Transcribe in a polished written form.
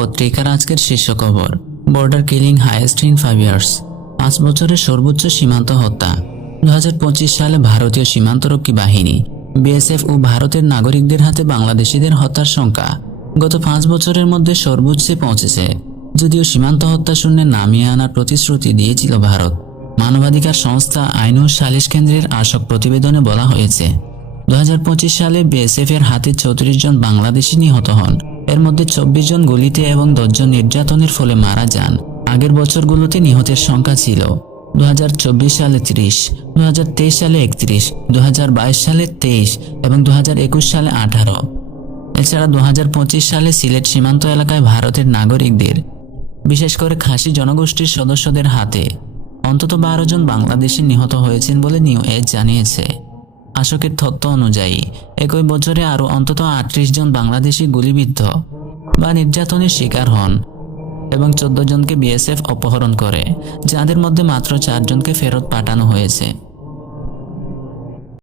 পত্রিকার আজকের শীর্ষ খবর, border killing highest in 5 years. 5 বছরের সর্বোচ্চ সীমান্ত হত্যা। 2025 সালে ভারতীয় সীমান্তরক্ষী বাহিনী বিএসএফ ও ভারতের নাগরিকদের হাতে বাংলাদেশিদের হত্যার সংখ্যা গত 5 বছরের মধ্যে সর্বোচ্চে পৌঁছেছে। যদিও সীমান্ত হত্যা শূন্যে নামিয়ে আনার প্রতিশ্রুতি দিয়েছিল ভারত, মানবাধিকার সংস্থা আইন ও সালিশ কেন্দ্রের আশক প্রতিবেদনে বলা হয়েছে 2025 সালে বিএসএফ এর হাতে 34 জন বাংলাদেশি নিহত হন। এর মধ্যে 24 জন গুলিতে এবং 10 জন নির্যাতনের ফলে মারা যান। আগের বছরগুলোতে নিহতের সংখ্যা ছিল 2024 সালে 30, 2023 সালে 31, 2022 সালে 23 এবং 2021 সালে 18। এছাড়া 2025 সালে সিলেট সীমান্ত এলাকায় ভারতের নাগরিকদের, বিশেষ করে খাসি জনগোষ্ঠীর সদস্যদের হাতে অন্তত 12 জন বাংলাদেশি নিহত হয়েছেন বলে নিউ এজ জানিয়েছে। আশকের তথ্য অনুযায়ী একই বছরে আরও অন্তত 38 জন বাংলাদেশি গুলিবিদ্ধ বা নির্যাতনের শিকার হন এবং 14 জনকে বিএসএফ অপহরণ করে, যাদের মধ্যে মাত্র 4 জনকে ফেরত পাঠানো হয়েছে।